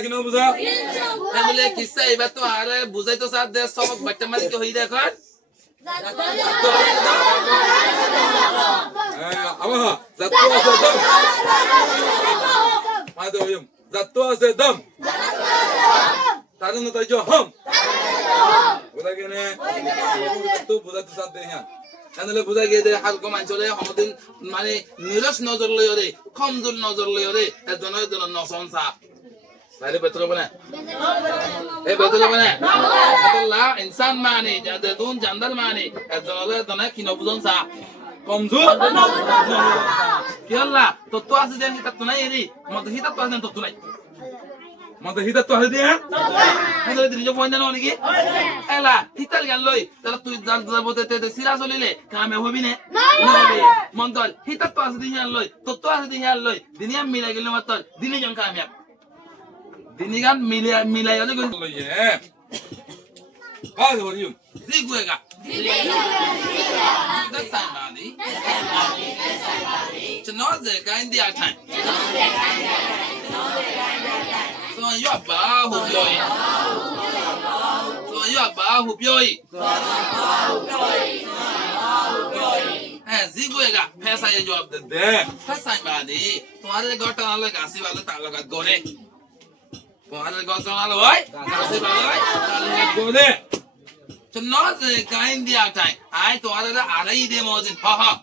নাকি না বুঝা? বলে কিসা এবার তো আরে বুঝাইতো স্যার দে সব বাচ্চা মারি কি হই দেখো আবার জাতু আছে দম মাদে জাতু আছে দম তার তাই হম। বুঝা গেনে তো সাথ দে হ্যাঁ তাহলে বুঝা গিয়ে দে হালকা মাঞ্চলে হমদিন মানে নিরস নজর লই রে কমজোর নজর লই রে এজন এজন নসংসা বাইরে বেতরে বনে এ বেতরে বনে আল্লাহ ইনসান মানে জান্দার মানে কি নবুজন সা আছে তো নাই তো আছে তো না তাহলে তুই তে চলিলে হবি নে তো দিনিয়া মিলাই গেলে দিনে কামিয়াব Dinigan milia milia yale kun ye. Ka de wori. Zigwe ga. Zigwe ga. Tsan ba ni. Tsan ba ni. Tsan ba ni. Chno ze kain dia than. Chno ze kain dia than. Chno ze kain dia than. Son yo ba hu yo ye. Son yo ba hu yo ye. Son yo ba hu yo ye. Son yo ba hu yo ye. အဲဇီကွေကဖဲဆိုင်ရောတဲ့ဖဲဆိုင်ပါလေသွားတဲ့ကောတာလက်ကစီပါလက်တာလက်ကဂိုရဲ Bora gozar na lua, você vai lua, gole. Tu nós caem de atai. Ai tu ara da arai de mozin. Ha ha.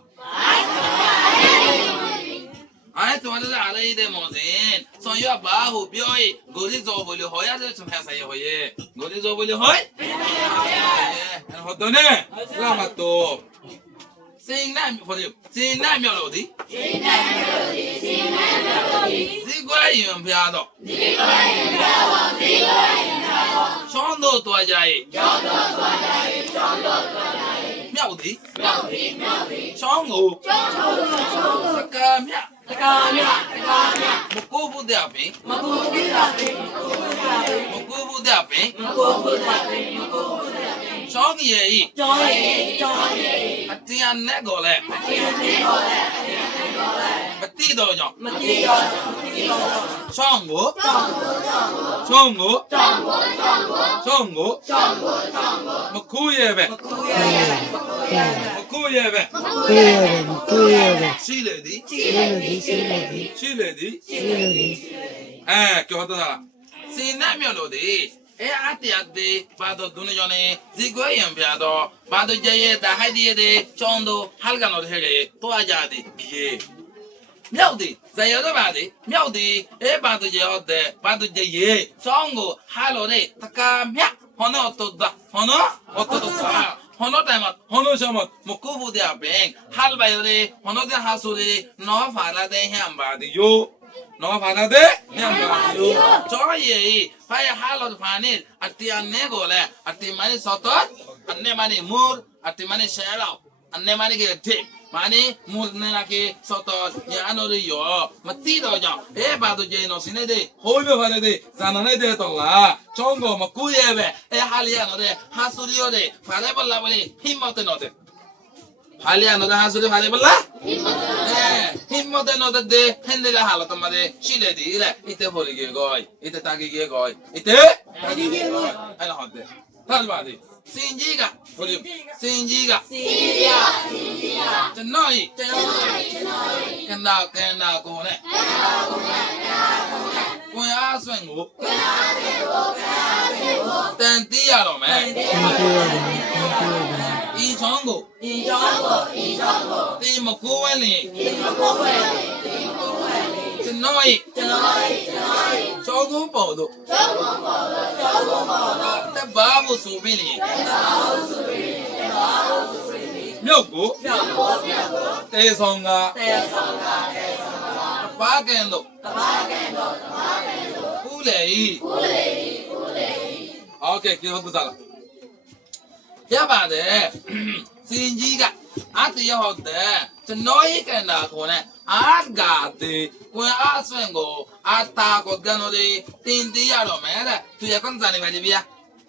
Ai tu ara da arai de mozin. So yo ba hu bioi goli zo boli hoya de tum hasa ye hoye. Goli zo boli hoy. En hodone. Ramato. Sing na mi for you. Sing na mi olodi. Sing na mi olodi. Sing na mi olodi. Sing gwa yum piado. Name melody. Ziguay and Piano. Ziguay and Piano. Ziguay and Piano. Shondo to Ajay. မြောက်သည်မြောက်သည်မြောက်သည်ချောင်းကိုချောင်းကိုချောင်းကိုတကာမြတကာမြတကာမြမကိုဘူးတဲ့ပင်မကိုဘူးတဲ့ပင်မကိုဘူးတဲ့ပင်မကိုဘူးတဲ့ပင်မကိုဘူးတဲ့ပင်ချောင်းရဲ့ဤချောင်းရဲ့ချောင်းရဲ့အတရားနဲ့ကိုလဲအတရားနဲ့ကိုလဲအတရားနဲ့ကိုလဲ မတိတော့ကြောင့်မတိတော့ချောင်းကိုချောင်းကိုချောင်းကိုချောင်းကိုမကူရဲ့ပဲမကူရဲ့ပဲမကူရဲ့ပဲမကူရဲ့ပဲရှိလေသည်ရှိလေသည်ရှိလေသည်ရှိလေသည်ရှိလေသည်အဲကြောတော့စေနဲ့မြော်လို့သည် အဲအတ္တယတေဘာသောဒုနယောနေဇီကွေယံပြသောဘာသောကျေယတဟိုက်တိယတေချောင်းသောဟလကနောတေရေတောအကြတိဘီမြောက်သည်ဇယောတပါသည်မြောက်သည်အဲဘာသူရောတဲ့ဘာသူရေချောင်းကိုဟာလို့တဲ့တကာမြဟောနောတုဒ္ဒဟောနောဟောတုဒ္ဒဟောနောတိုင်မှာဟောနောရှမမကုဘူးတဲ့ဘင်ဟာလဘယောလေဟောနောတဲ့ဟာဆိုလေနောဖာလာတဲ့ဟံပါဒီယော 너가 받아대? 냠냠요. 저예이 파이 할로 파니 아티 안내 고래 아티 많이 서터 안내 많이 무르 아티 많이 셰라 안내 많이 게티 많이 무르네 나게 서터 야노리요 마티도죠 에 봐도 제노 시네데 호이베 바네데 자나네데 돌라 정고 뭐 구예베 에 할리야노데 하수리오데 파레발라보니 힘모테 노데 হালিয়া নদে হাসুরে ভালে বললা হ্যাঁ হিম্মতে নদে দে হেন্দিলে হালত আমাদের শিলে দিলে ইতে ভরে গিয়ে গয় ইতে তাকে গিয়ে গয় ইতে তাকে গিয়ে গয় হ্যাঁ হতে তারবাদি সিনজিগা বলি সিনজিগা সিনজিগা সিনজিগা চনই চনই কেনা কেনা কোনে কেনা কোনে কেনা কোনে ကိုယ်အားဆွင့်ကိုကိုယ်အားဆွင့်ကိုကိုယ်အားဆွင့်ကိုတန်တီးရတော့မယ် ကိုရရတယ်ကိုရရတယ် ဤကြောင့်ကိုဤကြောင့်ကိုဤကြောင့်ကိုသင်မကိုးဝဲလင်သင်မကိုးဝဲလင်သင်မကိုးဝဲလင်ကျွန်တော်ဤကျွန်တော်ဤကျွန်တော်ဤကျောကုန်းပေါ်တို့ကျောကုန်းပေါ်တို့ကျောကုန်းပေါ်တို့တဘာဖို့ဆိုပြီးလင်တဘာဖို့ဆိုပြီးလင်တဘာဖို့ဆိုပြီးလင်မြုပ်ကိုမြုပ်ကိုမြုပ်ကိုတေဆောင်ကတေဆောင်ကတေဆောင်ကတဘာကံတို့တဘာကံတို့တဘာကံတို့ကုလေဤကုလေဤကုလေဤ Okay, ကျေးဇူးတင်ပါတယ် ရပါတယ်စင်ကြီးကအတရဟုတ်တယ်ကျွန်တော်ရဲ့ကန္တာခေါ်တဲ့အာဂါတိဝင်အဆွင်ကိုအတာကိုကန်လို့တင်တရတော့မယ်တဲ့သူရကန်စားနေပါလိမ့်ဗျာ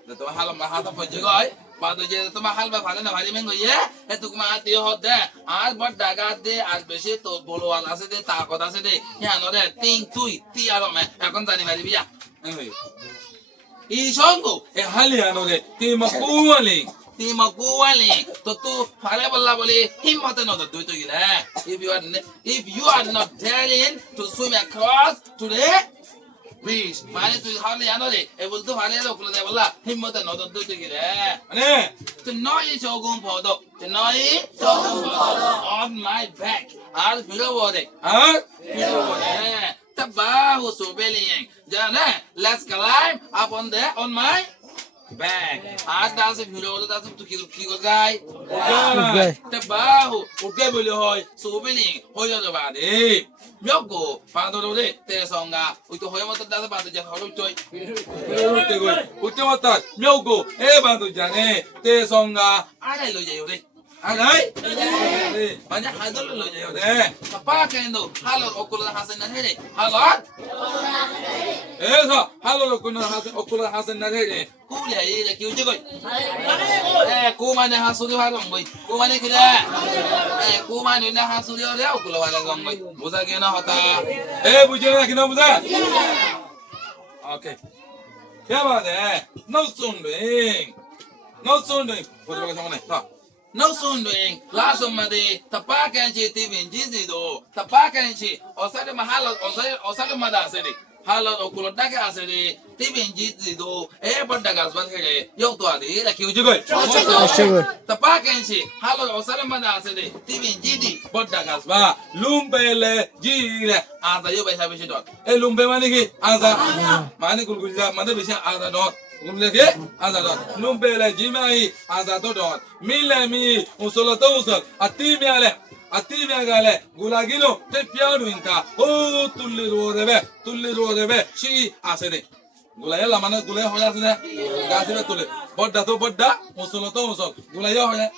တော့ဟာလမဟာတော့ဖကြိုက် পাদু যে তোমার হাল বা ভালো না ভালো মেঙ্গো ইয়ে এ তুকমা তে হতে আর বড় টাকা দে আর বেশি তো বলো আল আছে দে তা কথা আছে দে হ্যাঁ নরে তিন তুই তি আর মে এখন জানি মারি বিয়া এই সঙ্গ এ হালি আনলে তুই মকুয়ালি ni maguwali to tu faraballa bole himmata no do to gila if you are if you are not daring to swim across today please mane tu hale ano re e bol tu hale lo kula balla himmata no do to gila ane to noi chogum phodo to noi chogum phodo on my back ar philo bode ar philo bode tabahu subeliyang jana let's climb up on the on my bag. A taça virou outra taça do quilo quilo gai. Tabarro, o que bolho hoi, subilim, hoi do bade. Miogo, pando do de, tesonga, o teu hoi mata da bade já hoi toi. O teu mata, miogo, e bando já ne, tesonga, ai lo já eu de. Eh. Eh. Eh, buza. Okay. နောက်ဆုံးတွင်လာဆုံးမသည်တပါကန်ချီတီပင်ကြီးစီတို့တပါကန်ချီအစတမဟာလအစအစတမဒါစရီဟာလအကုလတကအစရီတီပင်ကြီးစီတို့အဲဘတ်တကစပတ်ခဲရောက်သွားတယ်တကီဦးကြီးကိုတပါကန်ချီဟာလအစတမဒါစရီတီပင်ကြီးတီဘတ်တကစပါလုံပဲလေကြီးလေအာသာရုပ်ပဲရှာပဲရှိတော့အဲလုံပဲမနေကြီးအာသာမနေကုလကုလမနေပဲရှာအာသာတော့ Umleke azadot numbele jimai azadot milami usolotousa atimiale atimiagale gulagilo te piano inta o tulli rodebe tulli rodebe shi asene Hoya asene. Gasibe tulle. Bodda to bodda. Usolo to usol. Gulaya hoya.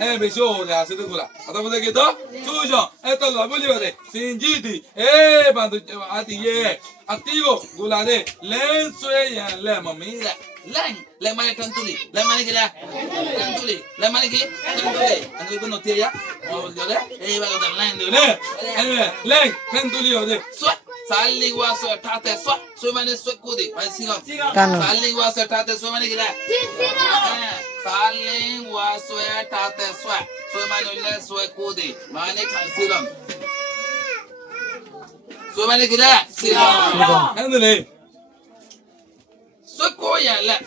Eh be sho hoya asene gula. Ata bude ke to? Tujo. Eto la buli bade. Sinjiti. Eh bandu ati ye. Atigo gulade. Len sue ya le mamira. Len. Le mane tantuli. Le mane kila. Tantuli. Le mane ki. Tantuli. Anu ibu notia ya. Oh jole. Eh ba kata len dole. Eh len tantuli ode. Swa. Sali wa swa tate swa. Swa mane swa kudi. Mane singa. কানো Sali tate swa mane kila. Eh, Sali tate swa. Swa mane le swa kudi. Mane kansilam. Swa mane kila. Silam. Handle. Swa ko ya la.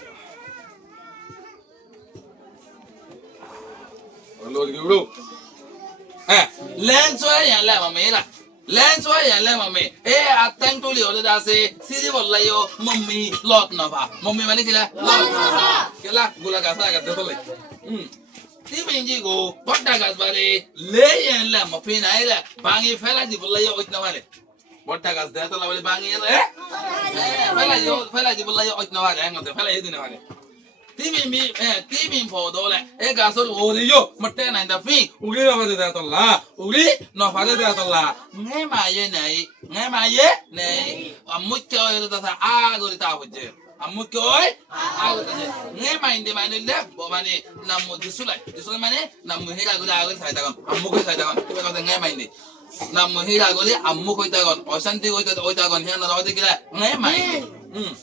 Lord guru. Eh, len swa ya la mame la. Len swa ya la mame. Eh, atang tuli ode da se siri bolla yo mummy lot na ba. Mummy mane kila. Lot na ba. Kila gula ka sa ka de tole. Hmm. Ti benji go bodda gas bare le yan la ma pina ila bangi fela di bolla yo ot na wale. Bodda gas de tola wale bangi ila eh. Eh, fela yo fela di bolla yo ot na wale ngote fela yedi na wale. Timin mi eh timin po dole e ga so o de yo matte na da fi uri na fade da to la uri no fade da to la ma ye nei nge ma ye nei ammu kyo yo da sa a go ta buje ammu kyo a go ta nge ma inde ma ne bo ma ne na mo disula disula ma ne na mo hira go da go sa ta gon ammu ko sa ta gon te ba nge ma inde na mo hira go le ammu ko ta gon o shanti ta o ta gon he ro de kila nge ma inde hm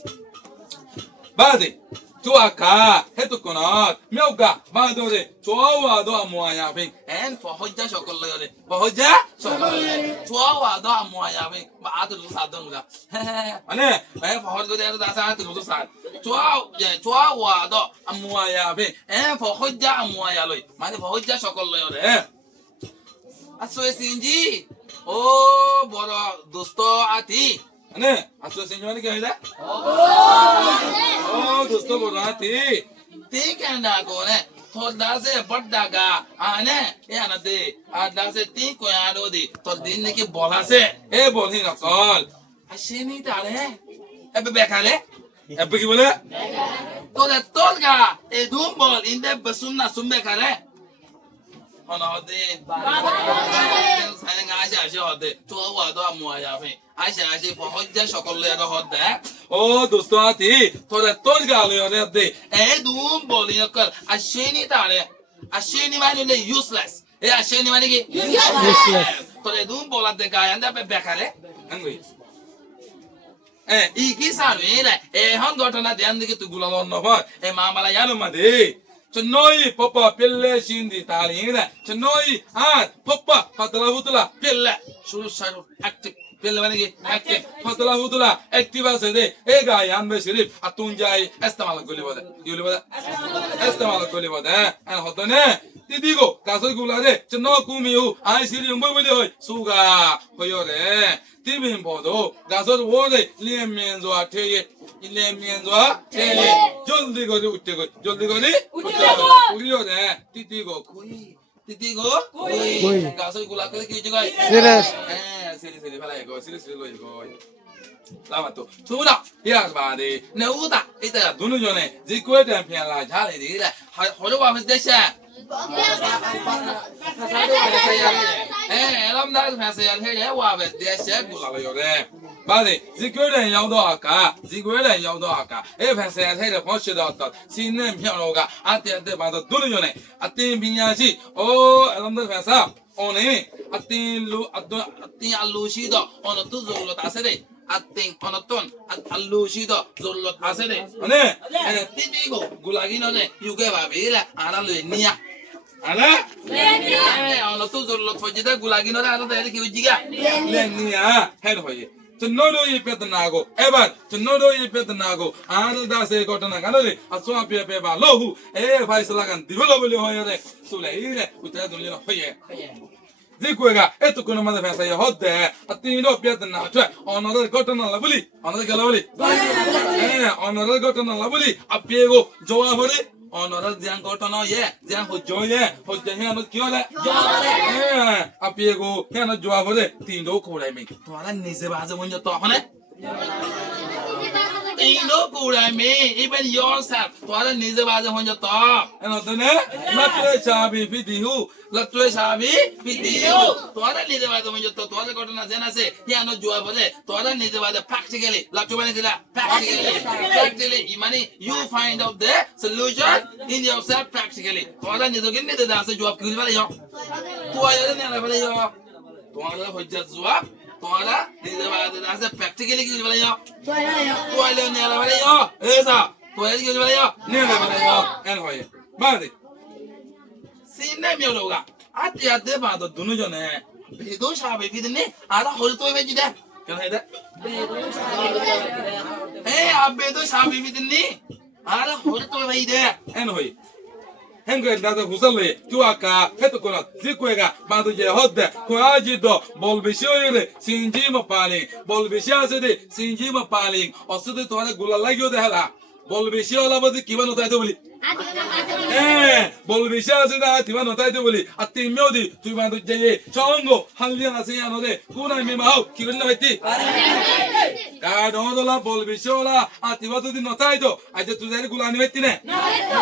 Bade, tuaka, hetukonat, mioga, badore, tuawa do amuaya bin, en for hojja shokol yore, for hojja shokol tuawa do amuaya bin, ba atu lu sa dong. Ane, en for hojja do da sa atu lu sa. Tuawa, ya tuawa do amuaya bin, en for hojja amuaya loy, mane for hojja shokol yore. Aso sinji, oh boro dosto ati. અને આસો સિંહ મને કહે છે ઓ દોસ્તો બોલાતી. તે કેંડા કોને થોડા સે બડ્ડા ગા આને એ આનદે આડા સે તી કોઈ આડો દે. તો દિન ને કે બોલા છે એ બોલી. નકલ আসেনি তারে এবে বেকালে এবে কি বলে তোদের তোর গা এ ধুম বল ইন্দে বসুম না সুম বেকালে অনহদে বাবা সাইন গাছে আসে হদে তো ওয়া তো আমু আয়া আইসা আইসে ফহজ্জা সকল লয়া রহত দে ও দোস্ত আতি তোরা তোর গালে অনে দে। এ দুম বলি কর আশিনি তারে আশিনি মানে লে ইউজলেস এ আশিনি মানে কি? ইউজলেস তোরে দুম বলা দে গায় আন্দা বেকারে। আঙ্গুই এ ই কি সারু এ না এখন ঘটনা ধ্যান দিকে তুই গুলাল অন্য হয়। এ মামালা ইয়ালো মা দে। Chinoi papa pille shindi tarina. Chinoi ah papa patla hutla pille. Shuru sharu active. তেল মানে কি একটি ফতলা হুতলা একটি বাসে দে এ গায় আমবে শরীফ আর তুন যাই ইস্তেমাল করলি বলে কি বলে বলে ইস্তেমাল করলি বলে হ্যাঁ হতো না দিদি গো কাসই গুলা রে চন্ন কুমিউ আই সিরি উম্বই বলে হই সুগা হইও রে তিমিন বদো গাসর ওরে লিয়ে মেন জোয়া ঠেয়ে ইলে মেন জোয়া ঠেয়ে জলদি করে উঠতে গই জলদি করে উঠতে গই উড়িও রে দিদি গো কুই ရှိရအတုံကြိုင် estmal ကိုလေဘောဒီလိုဘော estmal ကိုလေဘောအဲဟောတော့နေတီတီကိုကာဆိုကူလာတဲ့ကျွန်တော်ကူမီကိုအိုင်စီရီမွေးဝဲလို့စူကဟောရတယ်တိ ပင်ပေါ်တော့ကာဆိုဝိုးတဲ့လျင်မြင်စွာထေးရဲ့လျင်မြင်စွာထေးရဲ့ဂျွန်ဒီကိုဦးတေကိုဂျွန်ဒီကိုလေဦးရတယ်တီတီကိုခွေးတီတီကိုခွေးကာဆိုကူလာကလေးကြီးကို Serious. အဲစီရီစီရီဖလိုက်ကိုစီရီစီရီလို့ကိုလာမတော့သူတော့ရပါတယ်နေဦးတာအဲ့ဒါဒုနုညောနဲ့ဇီကွဲတံပြန်လာကြလေတဲ့ဟောလို့ပါမစတဲ့ချက် အဲအလမ်ဒါဖန်ဆရာဟဲ့လေဝါပဲတဲ့ချက်ကူလာလို့ရတယ်။ဘာလဲဇီကွဲတန်ရောက်တော့အခါဇီကွဲတန်ရောက်တော့အခါအဲဖန်ဆရာဟဲ့လေဖောရှိတော့တော့စီနဲ့မြောက်တော့ကအတဲ့တဲ့ဘာတော့ဒုလို့ရနေအတင်းပညာရှိအိုးအလမ်ဒါဖန်ဆာအွန်နေအတင်းလူအတော့အတင်းအလူရှိတော့အွန်တူဇိုလို့တာဆက်တယ်အတင်းအွန်တွန်အလူရှိတော့ဇိုလို့တာဆက်တယ်ဟဲ့အဲတိတိကိုဂူလာကင်းတော့နေယူခဲ့ပါပြီလားအားလုံးနေရ Ala? Eh, ono tu zolo fojida gulagi no ra da ki ujiga. Le ni ya, head hoye. ကျွန်တော်တို့ရဲ့ပြဿနာကိုအဲ့ပါကျွန်တော်တို့ရဲ့ပြဿနာကိုအာရဒဆေကောတနာကလည်းအစွမ်းပြပြပါလို့ဟုအဲဖိုင်စလာကန်ဒီလိုလိုဟောရတဲ့ဆိုလေတဲ့ဦးတဲ့တို့လည်းဟောရဲ့ဒီကွေကအဲ့တကုနမတဲ့ဖန်ဆရာဟုတ်တယ်အတင်းတော့ပြဿနာအတွက်အော်နော်ကောတနာလဘလီအော်နော်ကလဘလီအဲအော်နော်ကောတနာလဘလီအပြေကိုဂျောဟောလေ onora zian gotono ye zian ho joye ho jenya no kyole jole eh apiego kana jwabole tindo ko lai me twara ne se ba se wonyo to hone ain't no good, I mean, even yourself. What a nice was on your top. And on the net, Latre Shabi, pity you. Latre Shabi, pity you. What a nice was on your top. What a cotton as I say, yeah, no, you have it. What a nice was practically, Latuanilla, practically, practically, Imani, you find out the solution in yourself practically. What a nice was on your top. What a nice was on your top. তোমাদের হজ্জাত জবাব Kola, nasa practically gil wala yo. Kola ni ala wala yo. Esa. Kola gil wala yo. Ni ala wala yo. En hoye. Bari. Sinne mi ologa. Ati ate ba do dunu jone. Bedo shabe bidne ala hol to be jide. Kan hede. Eh abbe do shabe bidne ala hol to be jide. En hoye. hengo dada husale tuaka heto kona zikwega bandu je hodde kuaji do bolbisho yure sinjima paling bolbisha sidi sinjima paling osidi tuana gula lagyo de hala bolbisho la bodi kibano ta de boli eh bolbisho sede ati bano ta de boli ati myodi tu bando je chongo halya asya no de kuna me ma ho kibano beti ka do do la bolbisho la ati bado di no ta do aje tu zari gula ni beti ne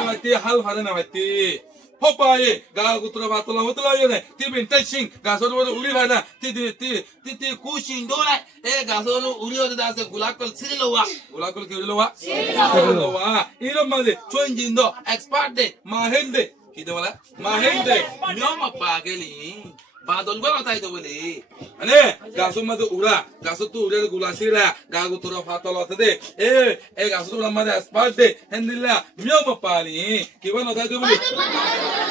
beti hal hare na beti 호빠에 가고 들어봐 들어 들어 요네 티빈 태싱 가서도 우리 바다 티티 티티 구신 도라 에 가서는 우리 어디 다서 굴라컬 스릴로와 굴라컬 기울로와 스릴로와 이런 말이 초인진도 엑스퍼트 마헨데 기도라 마헨데 명마 바겔이 badon gwa tai to bani ane gasu ma de ura gasu tu ure gulasi ra gagu toro fatolo te de e e gasu tu ma de asphalt de hendilla mio ma pani ki wa no tai to bani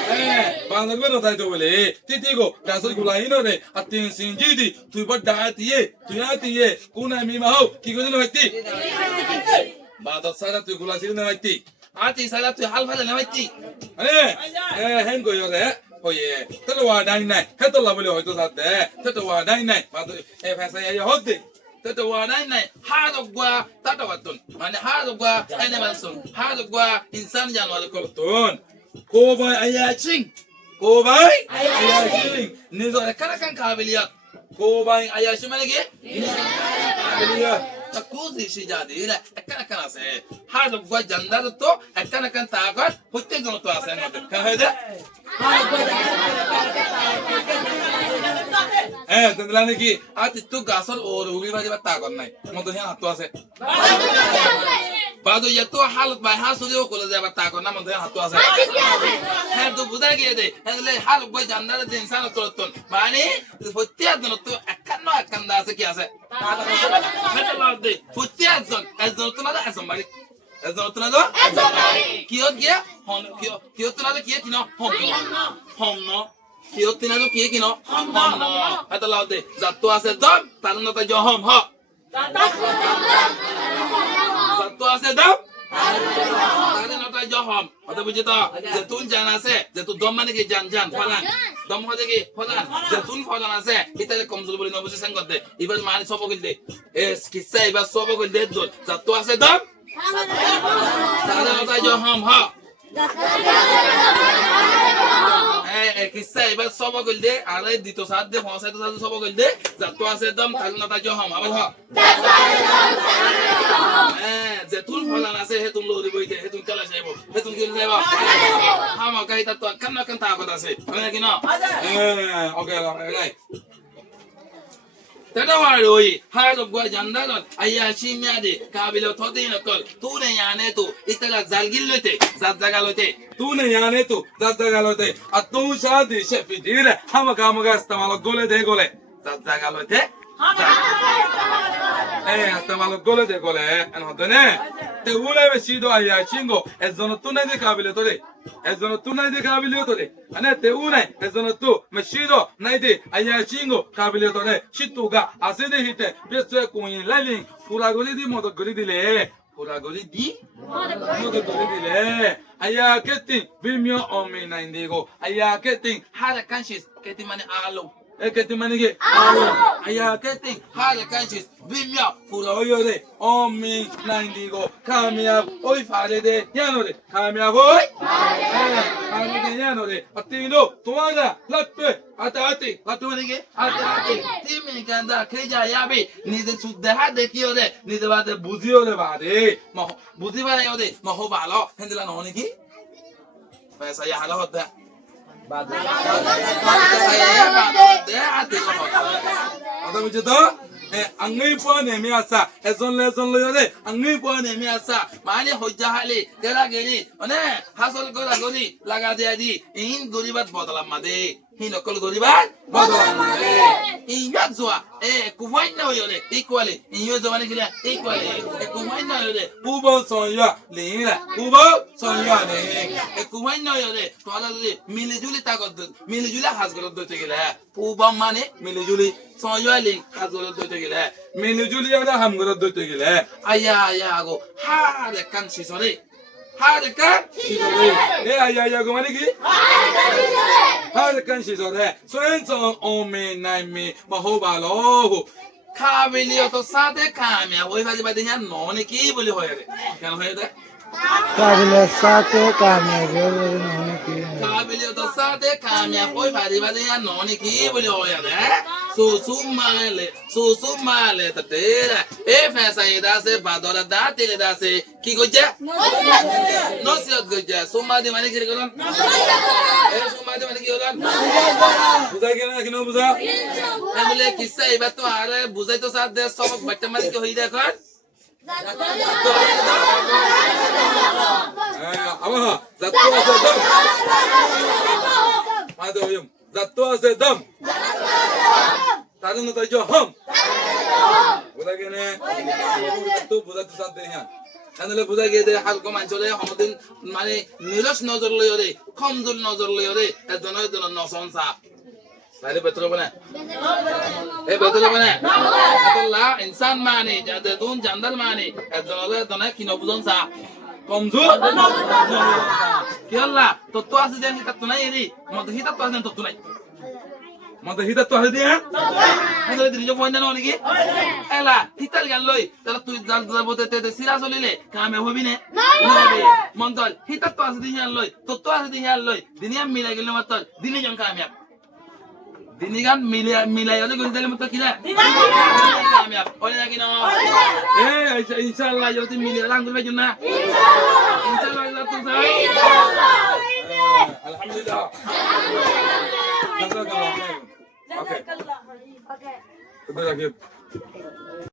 e badon gwa tai to bani ti ti go gasu gulai no re atin sin ji di tu ba da ti ye tu ya ti ye kuna mi ma ho ki go no hatti badon sara tu gulasi no hatti আতি সারা তুই হাল ফালে নামাইতি আরে হ্যাঁ কইও রে Oye, tatu wa dani nai, hata la bole hoito sate, tatu wa dani nai, matu e fasa ya ya hote. Tatu wa dani nai, hado gwa tatu wa tun, mane hado gwa animal sun, hado gwa insan jan wal kolton. Ko bai ayaching, ko bai ayaching, nizo karakan kabiliyat, ko bai ayaching malege? Kabiliyat. تكوزي شجادي لا تكنا كنا سه هذا بقى جندر تو تكنا كنا تاقات حتى جنو تو أسه نقدر كان هذا হ্যাঁ তোমরা নাকি আর তুই গাছর ওর উড়ি বাজে বা তা কর নাই তোমার তো হ্যাঁ হাত আছে বাদু ইয়াতো হালত বাই হা সুদিও কোলে যাবা তা না মধ্যে হাতো আছে। হ্যাঁ তো বুঝা গিয়ে দে হ্যাঁ হাল বই জান্দার যে ইনসান তোরতন মানে প্রত্যেক একজন তো একান্ন একান্ন আছে কি আছে? প্রত্যেক একজন একজন তো কিয়? কিয় হন কিয় কিয়? তো না। কিয় কিনো? হন হন কিয় লাও দে জাত আছে দম হ। জাতো আছে নটা জহম। কথা বুঝি তো? জেতুন জান আছে। যেতু দম মানে কি? জান জান ফলান। দম হতে কি? ফলান। জেতুন ফলান আছে। ইতালে কমজোর বলি নবুঝে সাং করতে এবার মানে সব কইল দে। এ কিসা এবার সব কইল দে। দল জাতু আছে দম জহম হ। কিসা এবার সব কইল দে আরে দ্বিতীয় সাত দে হসাই তো সাত সব কইল দে জাতু আছে দম তাহলে নটা জহম আবার হ Eh, zetun falan ase hetun lori boite hetun kala sebo hetun kila sebo hama kai tatwa kanna kan ta ko dase ana kino eh okay la okay tada waroi haro gwa jandalon aya shimyade kabilo todino kol tune yane tu itala zalgillote zazzagalote तूने याने तू zazzagalote attu shadi shefi dire hama kamaga istamalo gole de gole zazzagalote eh istamalo အဲဆံမလို့ကိုလည်းတဲ့ကိုလည်းအနော်ဒနဲ့တဝူလည်းရှိတော့အရာချင်းကိုအဇွန်တူနိုင်တဲ့ကာဘီလေတော့လေအဇွန်တူနိုင်တဲ့ကာဘီလေတော့လေအနဲ့တဝူနိုင်အဇွန်တူမရှိတော့နိုင်တဲ့အရာချင်းကိုကာဘီလေတော့လေရှိတူကအစတဲ့ဟစ်တဲ့ပြည့်စွဲကိုရင်လိုက်ရင်ဖူလာကိုလေးဒီမော်တော်ဂရီဒီလေဖူလာကိုလေးဒီမော်တော်ဂရီဒီလေအရာကက်တင်ဗီမြောအောင်မနိုင်တဲ့ကိုအရာကက်တင်ဟာရကန်ရှိကက်တင်မနဲ့အားလုံး Everything manage. Aya getting higher conscious. Bim ya fula oyore. On me nindigo. Kami up. Oi farede. Yanore. Kami up. Oi. Farede yanore. Atino. Tuana. Lappe. Atati. Patunige. Atati. Timi kanda. Keja yabi. Nide suddeha dekiore. Nide bade buziore bade. Maho. Buzi bade yode. Maho balo. Hendela nonigi. Pesa ya hala hotta. Hoda pesa ya bado de ate ko hoda ata bujeto eh angai po ne mi asa ezon le ezon lo yore angi po ne mi asa mani hojja hali tera geli one hasol gola goli laga de adi in goribat bodalam made hin okol goribat bodalam made in yazwa e kuwaina yole equally in yozo mani kila equally e kuwaina yole ubo son ya lira ubo son ya neekuwaina yole tola de milijuli takot milijuli hasgolo dote gele puba mane milijuli son yole hasgolo dote gele mini ဟာရကန်ရှိဆိုတဲ့ဆွေးစုံအောင်မင်းနိုင်မင်းမဟုတ်ပါလို့ဟုခါဗီလီယိုတော့စားတဲ့ခါမြဝိုင်းပါဒီပါတင်ညာနော်နေကီးဘလို့ဟောရတယ်ကျွန်တော်ဟောရတယ် তো সাথে কামিয়া ওই বাজে বাজে হ্যাঁ ননে কি বলি হয়ে রে সু সু মালে সু সু মালে তো তেরা এ ফেসা এদা সে বাদরা দা তেলে দা সে কি গজা নসিয়ত গজা সুমাদি মানে কি গলন এ সুমাদি মানে কি গলন buza ke na kino buza এমলে কিসা এবার তো আরে বুঝাই তো সাথ দে সব বাচ্চা মানে কি হই দেখো eh aba ha zatto ase dam ma hum buza ke ne zatto buza tu sat de yan তাহলে বোঝা হমদিন মানে নিরস নজর লই রে কমজোর নজর লই রে এজন এজন নসংসা বাইরে বেতরে বনে এ বেতরে বনে আল্লাহ ইনসান মানে দুন জান্দাল মানে এজন এজন কি নবুজন সা কমজোর কি আল্লাহ তত্ত্ব আছে যে হিতা তো নাই রে মত হিতা তো আছে তত্ত্ব নাই ma da hita to hadi yan হেদরে দিলি যে পয়না নাকি এলা হিতাল গান লই তাহলে তুই জাল জাল বতে তে সিরা চলিলে কামে হবি নে মন্তল হিতাত তো আছে দিহিয়ান লই তো তো আছে দিহিয়ান লই দিনিয়া মিলাই গেলে মাত্র দিনে জন কামিয়াব দিনি গান মিলাই হলে গলি দিলে মতো কিনা কামিয়াব ওলে নাকি না এ ইনশাআল্লাহ যদি মিলে লাঙ্গুল ভাই না ইনশাআল্লাহ তো সাই আলহামদুলিল্লাহ আলহামদুলিল্লাহ ওকে. Good.